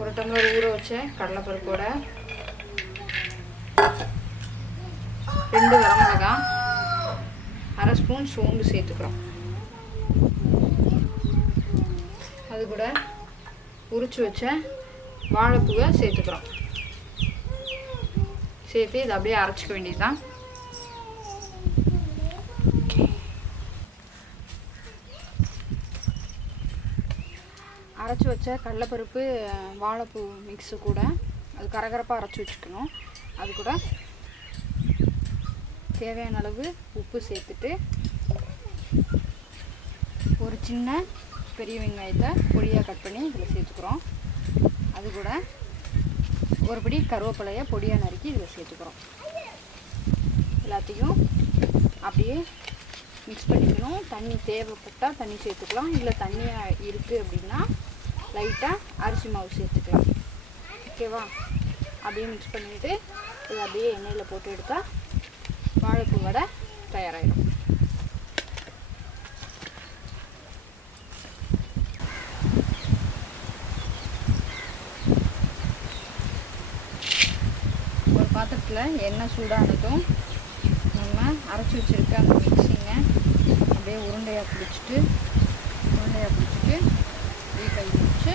ஒரு டம்ளர் ஊற வச்ச கடலைப்பருப்போட 2 வரமிளகாய், 1/2 ஸ்பூன் சோம்பு சேர்த்துக்கிறோம். அது கூட உரிச்சு வச்ச வாழைப்பூவை சேர்த்துக்கிறோம். சேர்த்து இதை அப்படியே அரைச்சிக்க வேண்டியதுதான். அரைச்சி வச்ச கடலைப்பருப்பு வாழைப்பூ மிக்ஸு கூட அது கரகரப்பாக அரைச்சி வச்சுக்கணும். அது கூட தேவையான அளவு உப்பு சேர்த்துட்டு ஒரு சின்ன பெரிய வெங்காயத்தை பொடியாக கட் பண்ணி இதில் சேர்த்துக்கிறோம். அது கூட ஒரு படி கருவேப்பிலையை பொடியாக நறுக்கி இதில் சேர்த்துக்கிறோம். எல்லாத்தையும் அப்படியே மிக்ஸ் பண்ணிக்கணும். தண்ணி தேவைப்பட்டால் தண்ணி சேர்த்துக்கலாம், இல்லை தண்ணியாக இருக்குது அப்படின்னா லைட்டாக அரிசி மாவு சேர்த்துக்கலாம். ஓகேவா? அப்படியே மிக்ஸ் பண்ணிவிட்டு இதை அப்படியே எண்ணெயில் போட்டு எடுத்தால் வாழைப்பூ வடை தயாராகிடும். ஒரு பாத்திரத்தில் எண்ணெய் சூடானதும் நம்ம அரைச்சி வச்சுருக்க அந்த மிக்ஸிங்க அப்படியே உருண்டையாக பிடிச்சிட்டு அப்படியே கை வச்சு